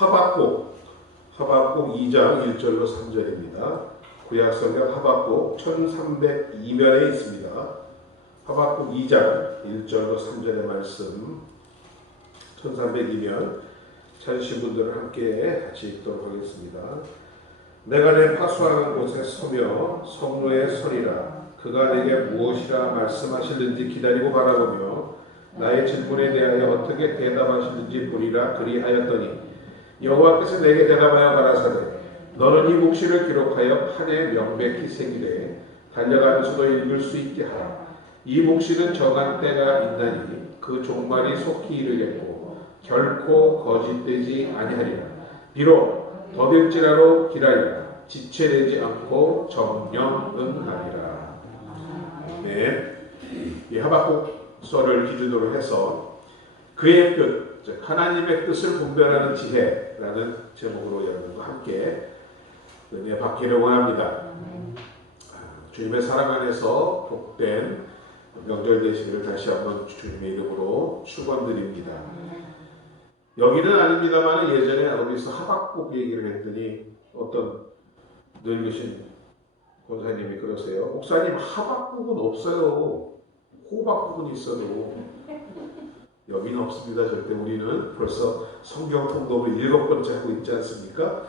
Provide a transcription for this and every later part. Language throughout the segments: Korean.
하박국 2장 1절로 3절입니다. 구약성경 하박국 1302면에 있습니다. 하박국 2장 1절로 3절의 말씀 1302면 찾으신 분들은 함께 같이 읽도록 하겠습니다. 내가 내 파수하는 곳에 서며 성로에 서리라. 그가 내게 무엇이라 말씀하시는지 기다리고 바라보며 나의 질문에 대하여 어떻게 대답하시는지 보리라. 그리하였더니 여호와께서 내게 대답하여 가라사대 너는 이 묵시를 기록하여 판에 명백히 새기되 달려가면서도 읽을 수 있게 하라. 이 묵시는 정한 때가 있나니 그 종말이 속히 이르겠고 결코 거짓되지 아니하리라. 비록 더딜지라도 기라리라. 지체되지 않고 정령응하리라. 네, 이 하박국서를 기준으로 해서 그의 뜻, 즉 하나님의 뜻을 분별하는 지혜라는 제목으로 여러분과 함께 은혜 받기를 원합니다. 주님의 사랑 안에서 복된 명절 되시기를 다시 한번 주님의 이름으로 축원드립니다. 여기는 아닙니다만 예전에 어디서 하박국 얘기를 했더니 어떤 늙으신 권사님이 그러세요. 목사님 하박국은 없어요. 호박국은 있어도 여기는 없습니다. 절대. 우리는 벌써 성경 통독을 7번째 하고 있지 않습니까?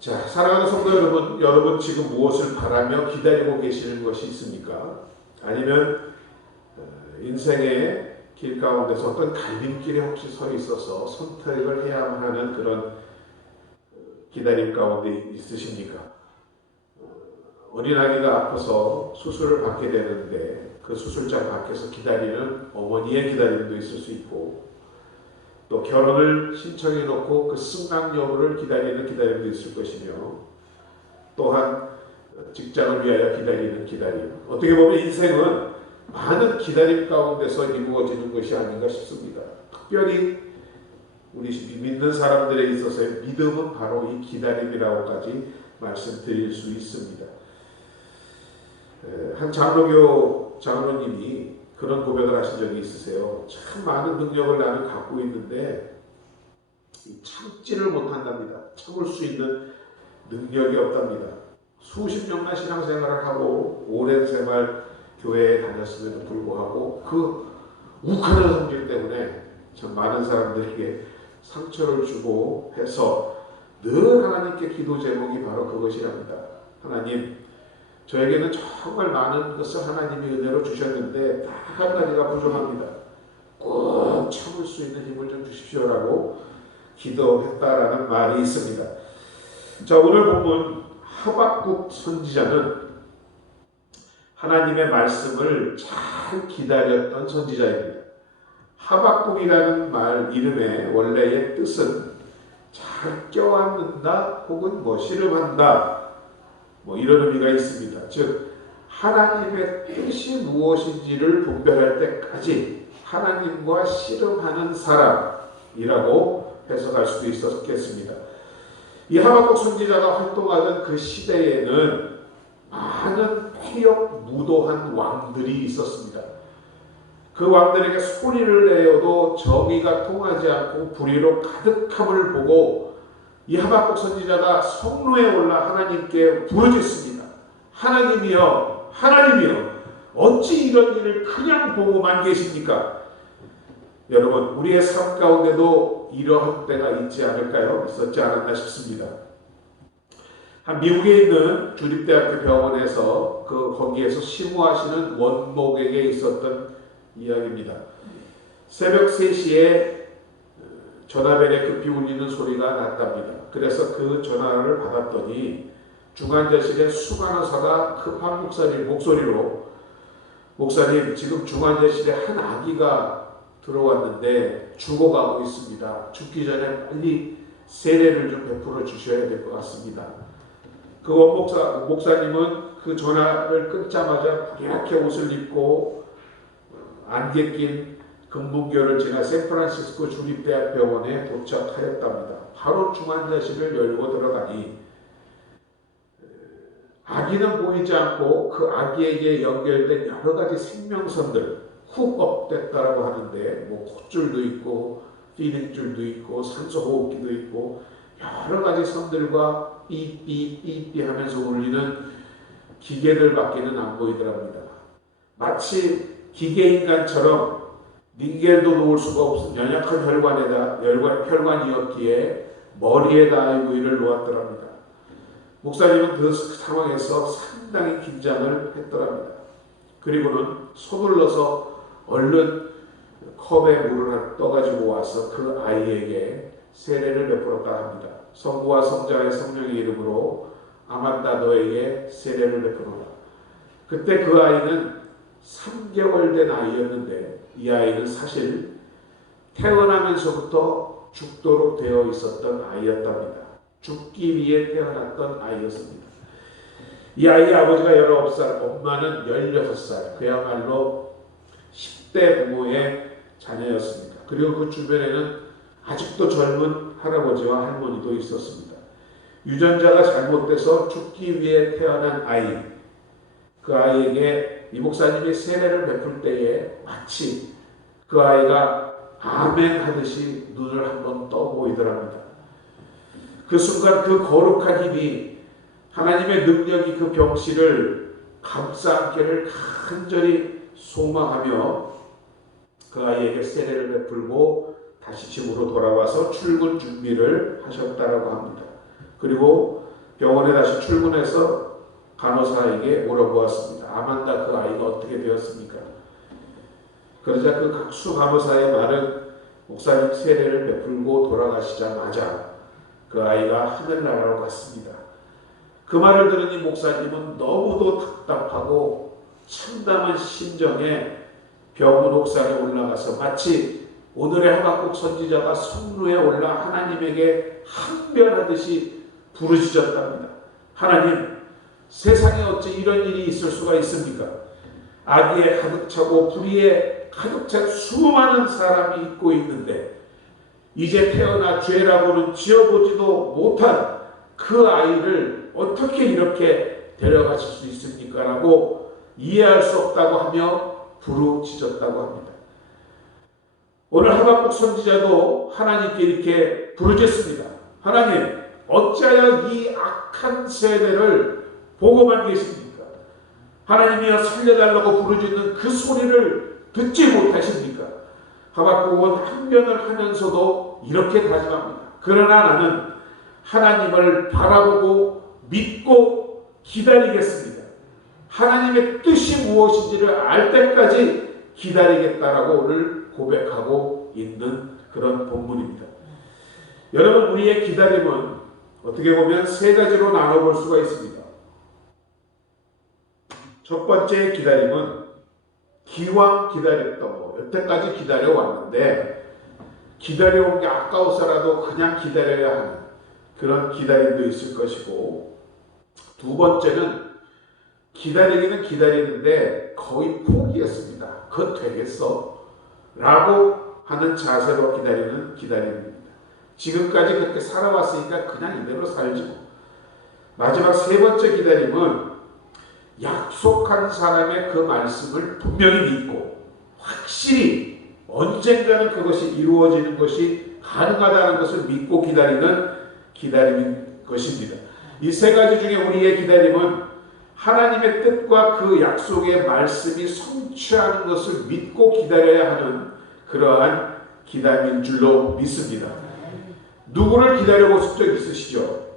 자, 사랑하는 성도 여러분 지금 무엇을 바라며 기다리고 계시는 것이 있습니까? 아니면 인생의 길 가운데서 어떤 갈림길에 혹시 서 있어서 선택을 해야만 하는 그런 기다림 가운데 있으십니까? 어린아기가 아파서 수술을 받게 되는데 그 수술장 밖에서 기다리는 어머니의 기다림도 있을 수 있고 또 결혼을 신청해 놓고 그 승낙 여부를 기다리는 기다림도 있을 것이며 또한 직장을 위하여 기다리는 기다림. 어떻게 보면 인생은 많은 기다림 가운데서 이루어지는 것이 아닌가 싶습니다. 특별히 우리 믿는 사람들에 있어서의 믿음은 바로 이 기다림이라고까지 말씀드릴 수 있습니다. 한 장로교 장로님이 그런 고백을 하신 적이 있으세요. 참 많은 능력을 나는 갖고 있는데 참지를 못한답니다. 참을 수 있는 능력이 없답니다. 수십 년간 신앙생활을 하고 오랜 생활 교회에 다녔음에도 불구하고 그 욱하는 성질 때문에 참 많은 사람들에게 상처를 주고 해서 늘 하나님께 기도 제목이 바로 그것이랍니다. 하나님, 저에게는 정말 많은 것을 하나님이 은혜로 주셨는데 딱 한 가지가 부족합니다. 꼭 참을 수 있는 힘을 좀 주십시오라고 기도했다라는 말이 있습니다. 자, 오늘 본문 하박국 선지자는 하나님의 말씀을 잘 기다렸던 선지자입니다. 하박국이라는 말 이름의 원래의 뜻은 잘 껴안는다 혹은 씨름한다 이런 의미가 있습니다. 즉 하나님의 뜻이 무엇인지를 분별할 때까지 하나님과 씨름하는 사람이라고 해석할 수도 있었겠습니다. 이 하박국 선지자가 활동하던 그 시대에는 많은 패역 무도한 왕들이 있었습니다. 그 왕들에게 소리를 내어도 정의가 통하지 않고 불의로 가득함을 보고 이 하박국 선지자가 성로에 올라 하나님께 부르짖습니다. 하나님이여, 하나님이여, 어찌 이런 일을 그냥 보고만 계십니까? 여러분, 우리의 삶 가운데도 이러한 때가 있지 않을까요? 있었지 않았나 싶습니다. 한 미국에 있는 주립대학교 병원에서 거기에서 심호하시는 원목에게 있었던 이야기입니다. 새벽 3시에 전화벨에 급히 울리는 소리가 났답니다. 그래서 그 전화를 받았더니 중환자실에 수많은 사가 급한 목소리로 목사님, 지금 중환자실에 한 아기가 들어왔는데 죽어가고 있습니다. 죽기 전에 빨리 세례를 좀 베풀어 주셔야 될 것 같습니다. 그 목사님은 그 전화를 끊자마자 이렇게 옷을 입고 안개 낀 금문교를 지나 샌프란시스코 주립대학병원에 도착하였답니다. 바로 중환자실을 열고 들어가니 아기는 보이지 않고 그 아기에게 연결된 여러 가지 생명선들 훅 업됐다라고 하는데 콧줄도 있고 피딩줄도 있고 산소호흡기도 있고 여러 가지 선들과 삐삐삐삐 하면서 울리는 기계들밖에는 안 보이더랍니다. 마치 기계인간처럼 닌겔도 놓을 수가 없은 연약한 혈관이었기에 머리에다 이 부위를 놓았더랍니다. 목사님은 그 상황에서 상당히 긴장을 했더랍니다. 그리고는 서둘러서 얼른 컵에 물을 떠가지고 와서 그 아이에게 세례를 베풀었다 합니다. 성부와 성자의 성령의 이름으로 아만다 너에게 세례를 베푸노라. 그때 그 아이는 3개월 된 아이였는데 이 아이는 사실 태어나면서부터 죽도록 되어 있었던 아이였답니다. 죽기 위해 태어났던 아이였습니다. 이 아이의 아버지가 19살, 엄마는 16살, 그야말로 10대 부모의 자녀였습니다. 그리고 그 주변에는 아직도 젊은 할아버지와 할머니도 있었습니다. 유전자가 잘못돼서 죽기 위해 태어난 아이, 그 아이에게 이 목사님이 세례를 베풀 때에 마치 그 아이가 아멘 하듯이 눈을 한번 떠 보이더랍니다. 그 순간 그 거룩한 힘이, 하나님의 능력이 그 병실을 감싸 안기를 간절히 소망하며 그 아이에게 세례를 베풀고 다시 집으로 돌아와서 출근 준비를 하셨다라고 합니다. 그리고 병원에 다시 출근해서 간호사에게 물어보았습니다. 아만다 그 아이가 어떻게 되었습니까? 그러자 그 각수 간호사의 말은 목사님 세례를 베풀고 돌아가시자마자 그 아이가 하늘나라로 갔습니다. 그 말을 들으니 목사님은 너무도 답답하고 참담한 심정에 병원 옥상에 올라가서 마치 오늘의 하박국 선지자가 성루에 올라 하나님에게 항변하듯이 부르짖었답니다. 하나님, 세상에 어찌 이런 일이 있을 수가 있습니까? 악에 가득 차고 불의에 가득 찬 수많은 사람이 있고 있는데 이제 태어나 죄라고는 지어보지도 못한 그 아이를 어떻게 이렇게 데려가실 수 있습니까? 라고 이해할 수 없다고 하며 부르짖었다고 합니다. 오늘 하박국 선지자도 하나님께 이렇게 부르짖습니다. 하나님, 어찌하여 이 악한 세대를 보고만 계십니까? 하나님이여 살려달라고 부르짖는 그 소리를 듣지 못하십니까? 하박국은 항변을 하면서도 이렇게 다짐합니다. 그러나 나는 하나님을 바라보고 믿고 기다리겠습니다. 하나님의 뜻이 무엇인지를 알 때까지 기다리겠다라고 오늘 고백하고 있는 그런 본문입니다. 여러분, 우리의 기다림은 어떻게 보면 세 가지로 나눠볼 수가 있습니다. 첫 번째 기다림은 기왕 기다렸던 거, 여태까지 기다려왔는데 기다려온 게 아까워서라도 그냥 기다려야 하는 그런 기다림도 있을 것이고, 두 번째는 기다리기는 기다리는데 거의 포기했습니다. 그건 되겠어? 라고 하는 자세로 기다리는 기다림입니다. 지금까지 그렇게 살아왔으니까 그냥 이대로 살지 뭐. 마지막 세 번째 기다림은 약속한 사람의 그 말씀을 분명히 믿고 확실히 언젠가는 그것이 이루어지는 것이 가능하다는 것을 믿고 기다리는 기다림인 것입니다. 이 세 가지 중에 우리의 기다림은 하나님의 뜻과 그 약속의 말씀이 성취하는 것을 믿고 기다려야 하는 그러한 기다림인 줄로 믿습니다. 누구를 기다려보신 적 있으시죠?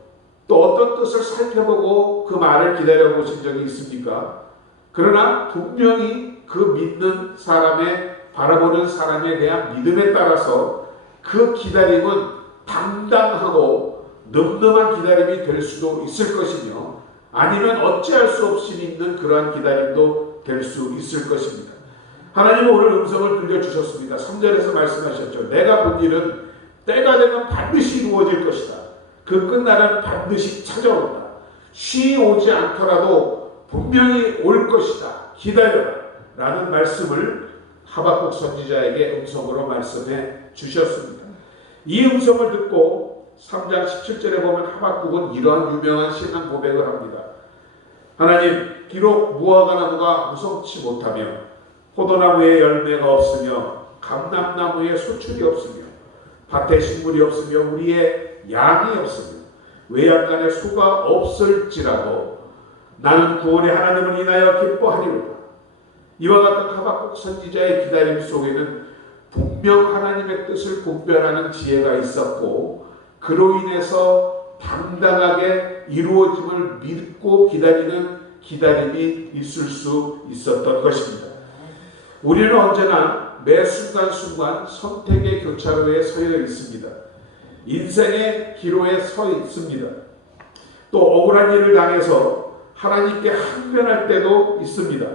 또 어떤 뜻을 살펴보고 그 말을 기다려보신 적이 있습니까? 그러나 분명히 그 믿는 사람의, 바라보는 사람에 대한 믿음에 따라서 그 기다림은 당당하고 늠름한 기다림이 될 수도 있을 것이며, 아니면 어찌할 수 없이 믿는 그러한 기다림도 될 수 있을 것입니다. 하나님은 오늘 음성을 들려주셨습니다. 3절에서 말씀하셨죠. 내가 본 일은 때가 되면 반드시 이루어질 것이다. 그 끝날은 반드시 찾아온다. 쉬 오지 않더라도 분명히 올 것이다. 기다려라. 라는 말씀을 하박국 선지자에게 음성으로 말씀해 주셨습니다. 이 음성을 듣고 3장 17절에 보면 하박국은 이러한 유명한 신앙 고백을 합니다. 하나님, 비록 무화과 나무가 무성치 못하며 포도나무에 열매가 없으며 감람나무에 소출이 없으며 밭에 식물이 없으며 우리의 양이 없으며 외양간에 소가 없을지라도 나는 구원의 하나님을 인하여 기뻐하리로다. 이와 같은 하박국 선지자의 기다림 속에는 분명 하나님의 뜻을 분별하는 지혜가 있었고 그로 인해서 당당하게 이루어짐을 믿고 기다리는 기다림이 있을 수 있었던 것입니다. 우리는 언제나 매 순간순간 선택의 교차로에 서여 있습니다. 인생의 기로에 서 있습니다. 또 억울한 일을 당해서 하나님께 항변할 때도 있습니다.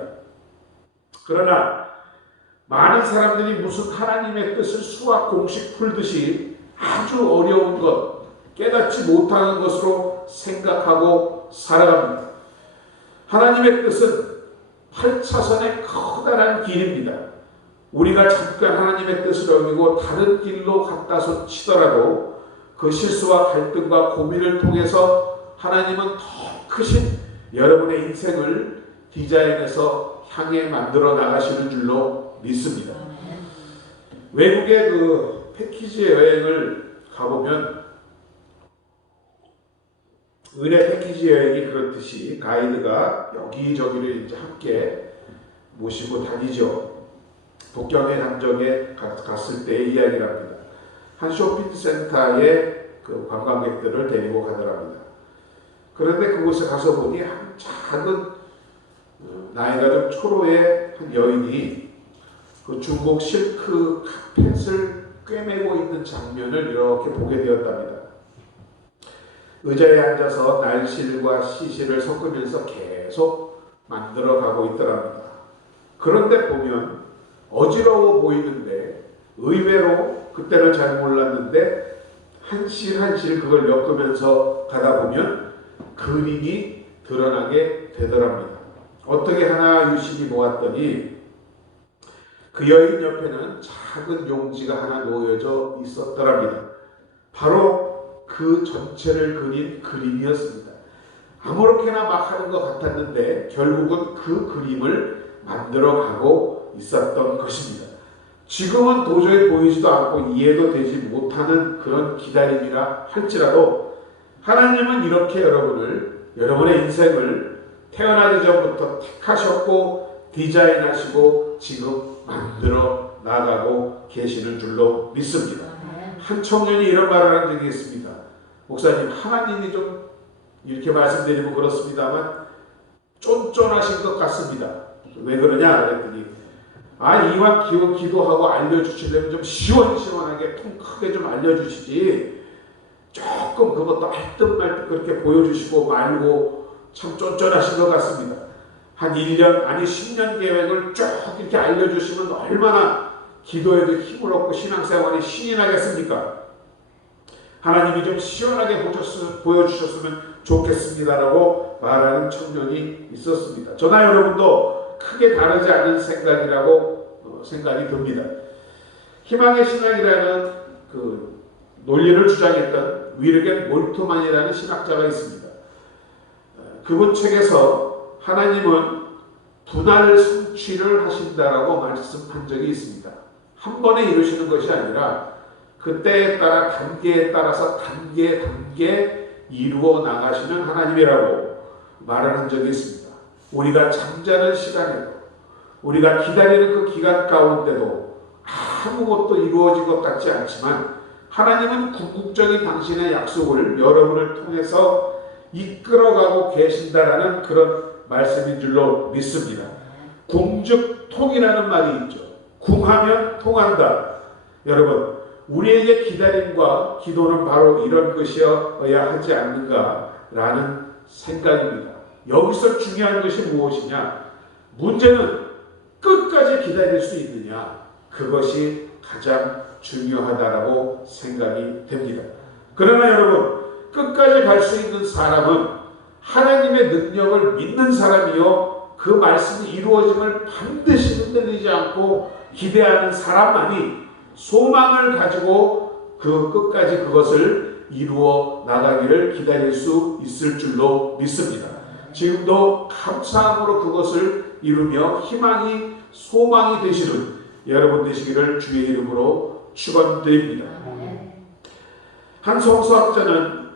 그러나 많은 사람들이 무슨 하나님의 뜻을 수학 공식 풀듯이 아주 어려운 것, 깨닫지 못하는 것으로 생각하고 살아갑니다. 하나님의 뜻은 8차선의 커다란 길입니다. 우리가 잠깐 하나님의 뜻을 어기고 다른 길로 갔다손 치더라도 그 실수와 갈등과 고민을 통해서 하나님은 더 크신 여러분의 인생을 디자인해서 향해 만들어 나가시는 줄로 믿습니다. 외국의 그 패키지 여행을 가보면 은혜 패키지 여행이 그렇듯이 가이드가 여기저기를 이제 함께 모시고 다니죠. 북경의 담정에 갔을 때의 이야기를 합니다. 한 쇼핑센터에 그 관광객들을 데리고 가더랍니다. 그런데 그곳에 가서 보니 한 작은 나이가 좀 초로의 한 여인이 그 중국 실크 카펫을 꿰매고 있는 장면을 이렇게 보게 되었답니다. 의자에 앉아서 날실과 시실을 섞으면서 계속 만들어가고 있더랍니다. 그런데 보면 어지러워 보이는데 의외로 그때는 잘 몰랐는데 한실 한실 그걸 엮으면서 가다 보면 그림이 드러나게 되더랍니다. 어떻게 하나 유심히 보았더니 그 여인 옆에는 작은 용지가 하나 놓여져 있었더랍니다. 바로 그 전체를 그린 그림이었습니다. 아무렇게나 막 하는 것 같았는데 결국은 그 그림을 만들어가고 있었던 것입니다. 지금은 도저히 보이지도 않고 이해도 되지 못하는 그런 기다림이라 할지라도 하나님은 이렇게 여러분의 인생을 태어나기 전부터 택하셨고 디자인하시고 지금 만들어 나가고 계시는 줄로 믿습니다. 한 청년이 이런 말을 한 적이 있습니다. 목사님, 하나님이 좀 이렇게 말씀드리면 그렇습니다만 쫀쫀하신 것 같습니다. 왜 그러냐 그랬더니 이왕 기도하고 알려주시려면 좀 시원시원하게 통 크게 좀 알려주시지 조금 그것도 알듯말듯 그렇게 보여주시고 말고 참 쫀쫀하신 것 같습니다. 한 1년 아니 10년 계획을 쭉 이렇게 알려주시면 얼마나 기도에도 힘을 얻고 신앙생활이 신이 나겠습니까? 하나님이 좀 시원하게 보여주셨으면 좋겠습니다라고 말하는 청년이 있었습니다. 저나 여러분도 크게 다르지 않은 생각이라고 생각이 듭니다. 희망의 신학이라는 그 논리를 주장했던 위르겐 몰트만이라는 신학자가 있습니다. 그분 책에서 하나님은 분할 성취를 하신다라고 말씀한 적이 있습니다. 한 번에 이루시는 것이 아니라 그때에 따라 단계에 따라서 단계 이루어 나가시는 하나님이라고 말을 한 적이 있습니다. 우리가 잠자는 시간에도 우리가 기다리는 그 기간 가운데도 아무것도 이루어진 것 같지 않지만 하나님은 궁극적인 당신의 약속을 여러분을 통해서 이끌어가고 계신다라는 그런 말씀인 줄로 믿습니다. 궁즉통이라는 말이 있죠. 궁하면 통한다. 여러분, 우리에게 기다림과 기도는 바로 이런 것이어야 하지 않는가라는 생각입니다. 여기서 중요한 것이 무엇이냐? 문제는 끝까지 기다릴 수 있느냐? 그것이 가장 중요하다라고 생각이 됩니다. 그러나 여러분, 끝까지 갈 수 있는 사람은 하나님의 능력을 믿는 사람이요, 그 말씀이 이루어짐을 반드시 흔들리지 않고 기대하는 사람만이 소망을 가지고 그 끝까지 그것을 이루어 나가기를 기다릴 수 있을 줄로 믿습니다. 지금도 감사함으로 그것을 이루며 희망이 소망이 되시는 여러분 되시기를 주의 이름으로 축원드립니다. 한 성서학자는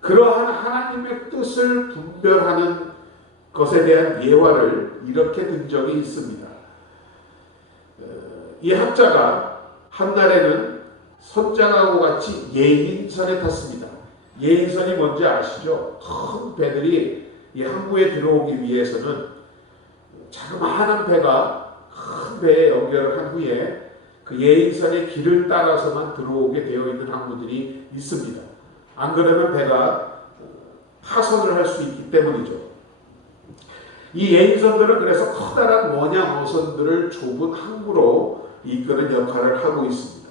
그러한 하나님의 뜻을 분별하는 것에 대한 예화를 이렇게 든 적이 있습니다. 이 학자가 한날에는 선장하고 같이 예인선에 탔습니다. 예인선이 뭔지 아시죠? 큰 배들이 이 항구에 들어오기 위해서는 자그마한 배가 큰 배에 연결을 한 후에 그 예인선의 길을 따라서만 들어오게 되어 있는 항구들이 있습니다. 안 그러면 배가 파손을 할 수 있기 때문이죠. 이 예인선들은 그래서 커다란 원양 어선들을 좁은 항구로 이끄는 역할을 하고 있습니다.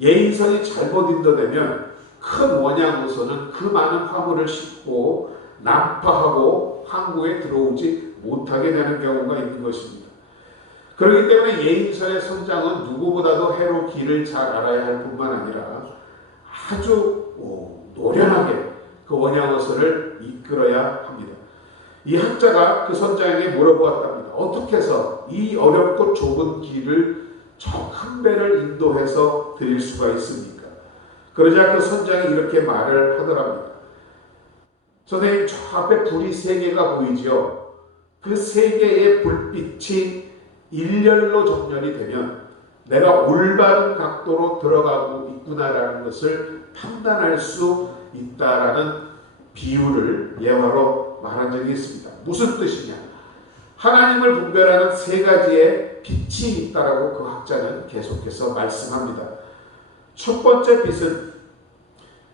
예인선이 잘못 인도되면 큰 원양 어선은 그 많은 화물을 싣고 난파하고 항구에 들어오지 못하게 되는 경우가 있는 것입니다. 그렇기 때문에 예인선의 선장은 누구보다도 해로 길을 잘 알아야 할 뿐만 아니라 아주 노련하게 그 원양 어선을 이끌어야 합니다. 이 학자가 그 선장에게 물어보았답니다. 어떻게 해서 이 어렵고 좁은 길을 저 큰 배를 인도해서 드릴 수가 있습니까? 그러자 그 선장이 이렇게 말을 하더랍니다. 선생님, 저 앞에 불이 3개가 보이죠? 그 3개의 불빛이 일렬로 정렬이 되면 내가 올바른 각도로 들어가고 있구나라는 것을 판단할 수 있다라는 비유를 예화로 말한 적이 있습니다. 무슨 뜻이냐? 하나님을 분별하는 3가지의 빛이 있다라고 그 학자는 계속해서 말씀합니다. 첫 번째 빛은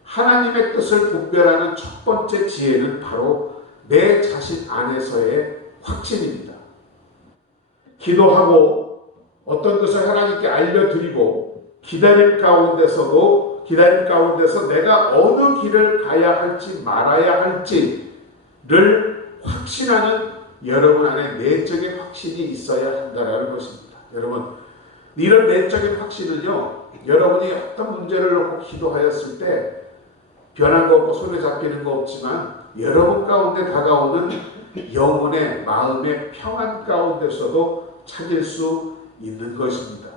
하나님의 뜻을 분별하는 첫 번째 지혜는 바로 내 자신 안에서의 확신입니다. 기도하고 어떤 것을 하나님께 알려드리고 기다림 가운데서 내가 어느 길을 가야 할지 말아야 할지를 확신하는 여러분 안에 내적인 확신이 있어야 한다는 것입니다. 여러분, 이런 내적인 확신은요, 여러분이 어떤 문제를 놓고 기도하였을 때 변한 거 없고 손에 잡히는 거 없지만 여러분 가운데 다가오는 영혼의 마음의 평안 가운데서도 찾을 수 있는 것입니다.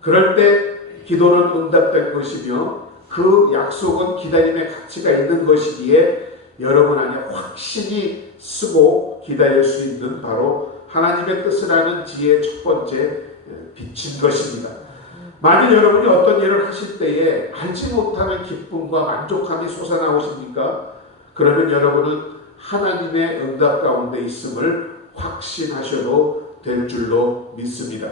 그럴 때 기도는 응답된 것이며 그 약속은 기다림의 가치가 있는 것이기에 여러분 안에 확신이 쓰고 기다릴 수 있는 바로 하나님의 뜻을 아는 지혜의 첫 번째 빛인 것입니다. 만일 여러분이 어떤 일을 하실 때에 알지 못하는 기쁨과 만족함이 솟아나오십니까? 그러면 여러분은 하나님의 응답 가운데 있음을 확신하셔도 될 줄로 믿습니다.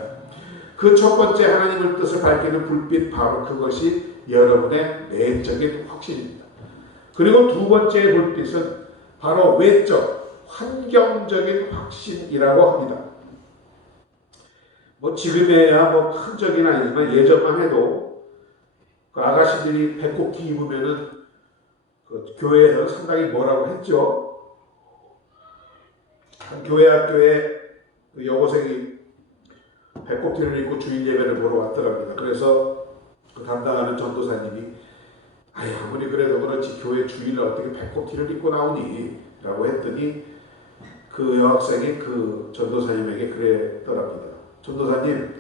그 첫 번째 하나님의 뜻을 밝히는 불빛, 바로 그것이 여러분의 내적인 확신입니다. 그리고 두 번째 불빛은 바로 외적, 환경적인 확신이라고 합니다. 지금에야 큰 적은 아니지만 예전만 해도 그 아가씨들이 배꼽티 입으면은 그 교회에서 상당히 뭐라고 했죠. 한 교회 학교에 그 여고생이 배꼽티를 입고 주일 예배를 보러 왔더랍니다. 그래서 그 담당하는 전도사님이 아무리 그래도 그렇지 교회 주일을 어떻게 배꼽티를 입고 나오니? 라고 했더니 그 여학생이 그 전도사님에게 그랬더랍니다. 전도사님,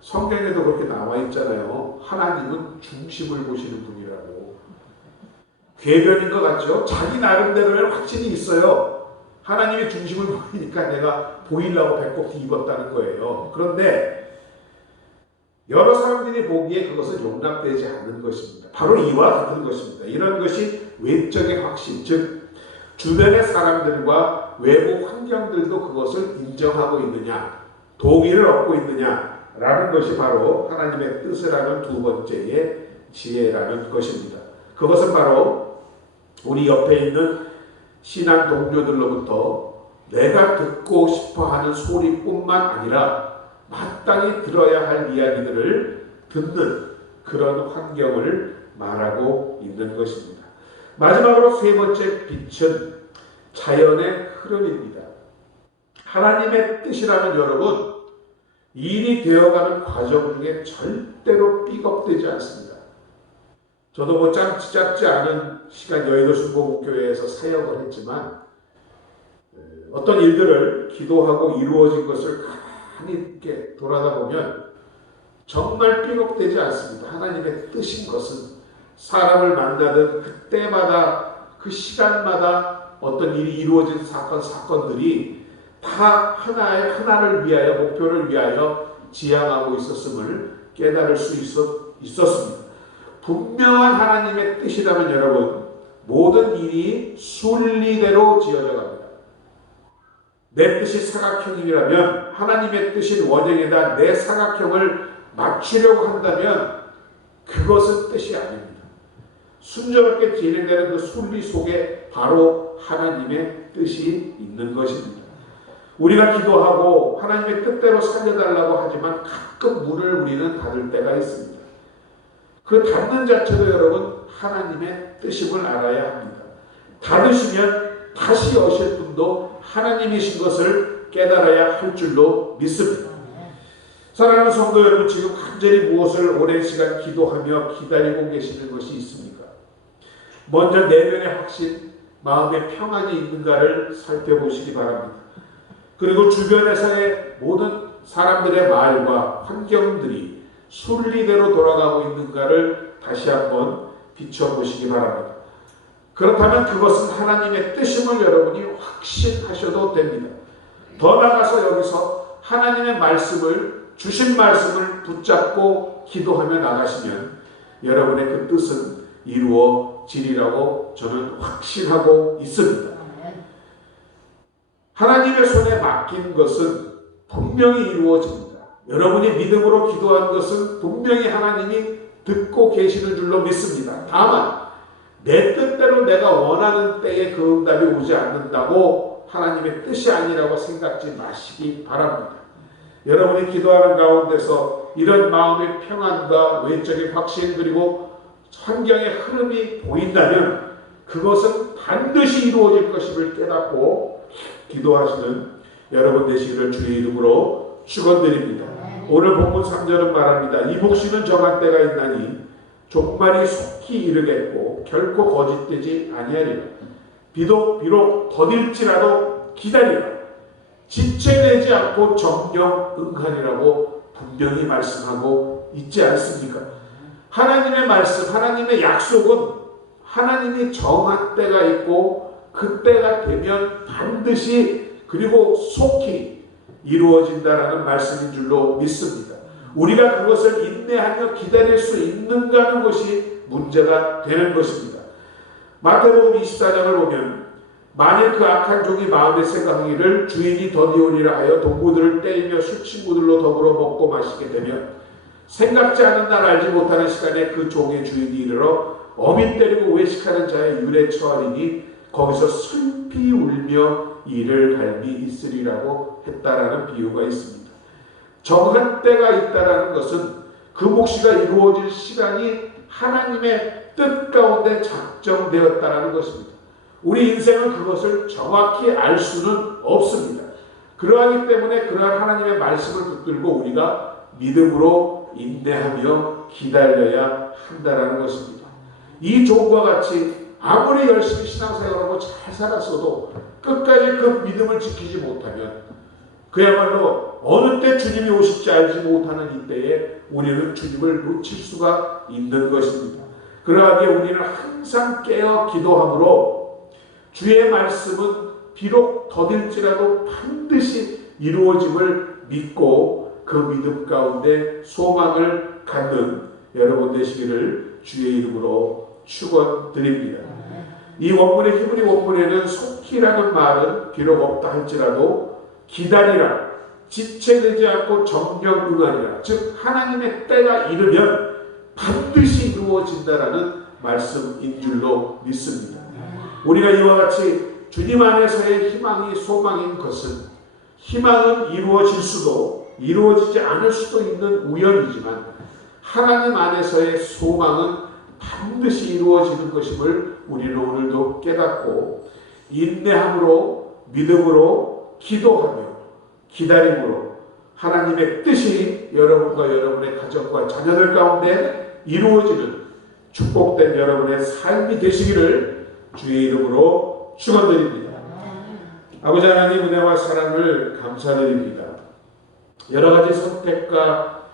성경에도 그렇게 나와 있잖아요. 하나님은 중심을 보시는 분이라고. 궤변인 것 같죠? 자기 나름대로의 확신이 있어요. 하나님이 중심을 보이니까 내가 보이려고 배꼽티 입었다는 거예요. 그런데 여러 사람들이 보기에 그것은 용납되지 않는 것입니다. 바로 이와 같은 것입니다. 이런 것이 외적의 확신, 즉 주변의 사람들과 외부 환경들도 그것을 인정하고 있느냐, 동의를 얻고 있느냐라는 것이 바로 하나님의 뜻을 아는 두 번째의 지혜라는 것입니다. 그것은 바로 우리 옆에 있는 신앙 동료들로부터 내가 듣고 싶어하는 소리뿐만 아니라 마땅히 들어야 할 이야기들을 듣는 그런 환경을 말하고 있는 것입니다. 마지막으로 세 번째 빛은 자연의 흐름입니다. 하나님의 뜻이라면 여러분, 일이 되어가는 과정 중에 절대로 삐걱대지 않습니다. 저도 짧지 않은 시간 여의도 순복음교회에서 사역을 했지만 어떤 일들을 기도하고 이루어진 것을 가만히 이렇게 돌아다 보면 정말 삐걱대지 않습니다. 하나님의 뜻인 것은 사람을 만나든 그때마다 그 시간마다 어떤 일이 이루어진 사건들이 다 하나를 위하여, 목표를 위하여 지향하고 있었음을 깨달을 수 있었습니다. 분명한 하나님의 뜻이라면 여러분, 모든 일이 순리대로 지어져 갑니다. 내 뜻이 사각형이라면 하나님의 뜻인 원형에다 내 사각형을 맞추려고 한다면 그것은 뜻이 아닙니다. 순조롭게 진행되는 그 순리 속에 바로 하나님의 뜻이 있는 것입니다. 우리가 기도하고 하나님의 뜻대로 살려달라고 하지만 가끔 문을 우리는 닫을 때가 있습니다. 그 닫는 자체도 여러분 하나님의 뜻임을 알아야 합니다. 닫으시면 다시 여실 분도 하나님이신 것을 깨달아야 할 줄로 믿습니다. 사랑하는 성도 여러분, 지금 간절히 무엇을 오랜 시간 기도하며 기다리고 계시는 것이 있습니까? 먼저 내면의 확신, 마음의 평안이 있는가를 살펴보시기 바랍니다. 그리고 주변에서의 모든 사람들의 말과 환경들이 순리대로 돌아가고 있는가를 다시 한번 비춰보시기 바랍니다. 그렇다면 그것은 하나님의 뜻임을 여러분이 확신하셔도 됩니다. 더 나아가서 여기서 하나님의 말씀을, 주신 말씀을 붙잡고 기도하며 나가시면 여러분의 그 뜻은 이루어지리라고 저는 확신하고 있습니다. 하나님의 손에 맡긴 것은 분명히 이루어집니다. 여러분이 믿음으로 기도한 것은 분명히 하나님이 듣고 계시는 줄로 믿습니다. 다만 내 뜻대로 내가 원하는 때에 그 응답이 오지 않는다고 하나님의 뜻이 아니라고 생각지 마시기 바랍니다. 여러분이 기도하는 가운데서 이런 마음의 평안과 외적인 확신 그리고 환경의 흐름이 보인다면 그것은 반드시 이루어질 것임을 깨닫고 기도하시는 여러분 되시기를 주의 이름으로 축원드립니다. 오늘 본문 3절은 말합니다. 이 묵시는 정한 때가 있나니 종말이 속히 이르겠고 결코 거짓되지 아니하리라. 비록 더딜지라도 기다리라. 지체되지 않고 정령 응하리라고 분명히 말씀하고 있지 않습니까? 하나님의 말씀, 하나님의 약속은 하나님이 정한 때가 있고 그 때가 되면 반드시 그리고 속히 이루어진다라는 말씀인 줄로 믿습니다. 우리가 그것을 인내하며 기다릴 수 있는가 하는 것이 문제가 되는 것입니다. 마태복음 24장을 보면 만일 그 악한 종이 마음에 생각하기를 주인이 더디오리라 하여 동무들을 떼이며 술친구들로 더불어 먹고 마시게 되면 생각지 않은 날 알지 못하는 시간에 그 종의 주인이 이르러 어미 때리고 외식하는 자의 유래 처하리니 거기서 슬피 울며 이를 갈미 있으리라고 했다라는 비유가 있습니다. 정한 때가 있다라는 것은 그 묵시가 이루어질 시간이 하나님의 뜻 가운데 작정되었다라는 것입니다. 우리 인생은 그것을 정확히 알 수는 없습니다. 그러하기 때문에 그러한 하나님의 말씀을 붙들고 우리가 믿음으로 인내하며 기다려야 한다라는 것입니다. 이 종과 같이 아무리 열심히 신앙생활하고 잘 살았어도 끝까지 그 믿음을 지키지 못하면 그야말로 어느 때 주님이 오실지 알지 못하는 이때에 우리는 주님을 놓칠 수가 있는 것입니다. 그러하기에 우리는 항상 깨어 기도함으로 주의 말씀은 비록 더딜지라도 반드시 이루어짐을 믿고 그 믿음 가운데 소망을 갖는 여러분 되시기를 주의 이름으로 축원드립니다. 이 원문의 히브리 원문에는 속히라는 말은 비록 없다 할지라도 기다리라, 지체되지 않고 정령 응하리라. 즉 하나님의 때가 이르면 반드시 이루어진다라는 말씀인 줄로 믿습니다. 우리가 이와 같이 주님 안에서의 희망이 소망인 것은 희망은 이루어질 수도 이루어지지 않을 수도 있는 우연이지만 하나님 안에서의 소망은 반드시 이루어지는 것임을 우리는 오늘도 깨닫고 인내함으로 믿음으로 기도하며 기다림으로 하나님의 뜻이 여러분과 여러분의 가정과 자녀들 가운데 이루어지는 축복된 여러분의 삶이 되시기를 주의 이름으로 축원드립니다. 아버지 하나님 은혜와 사랑을 감사드립니다. 여러 가지 선택과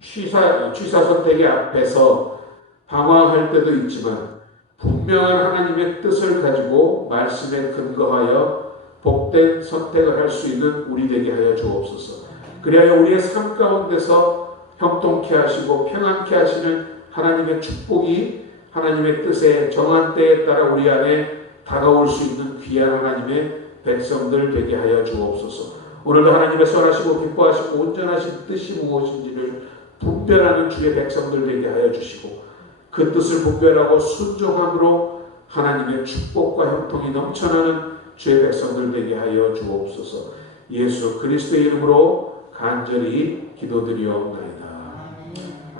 취사 선택의 앞에서 방황할 때도 있지만 분명한 하나님의 뜻을 가지고 말씀에 근거하여 복된 선택을 할 수 있는 우리 되게 하여 주옵소서. 그리하여 우리의 삶 가운데서 형통케 하시고 평안케 하시는 하나님의 축복이 하나님의 뜻에 정한 때에 따라 우리 안에 다가올 수 있는 귀한 하나님의 백성들 되게 하여 주옵소서. 오늘도 하나님의 선하시고 기뻐하시고 온전하신 뜻이 무엇인지를 분별하는 주의 백성들 되게 하여 주시고 그 뜻을 분별하고 순종함으로 하나님의 축복과 형통이 넘쳐나는 주의 백성들 되게 하여 주옵소서. 예수 그리스도의 이름으로 간절히 기도드리옵나이다.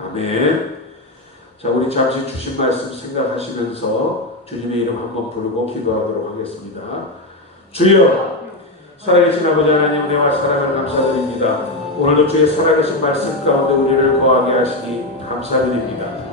아멘. 자, 우리 잠시 주신 말씀 생각하시면서 주님의 이름 한번 부르고 기도하도록 하겠습니다. 주여, 살아계신 아버지 하나님 은혜와 사랑을 감사드립니다. 오늘도 주의 살아계신 말씀 가운데 우리를 거하게 하시니 감사드립니다.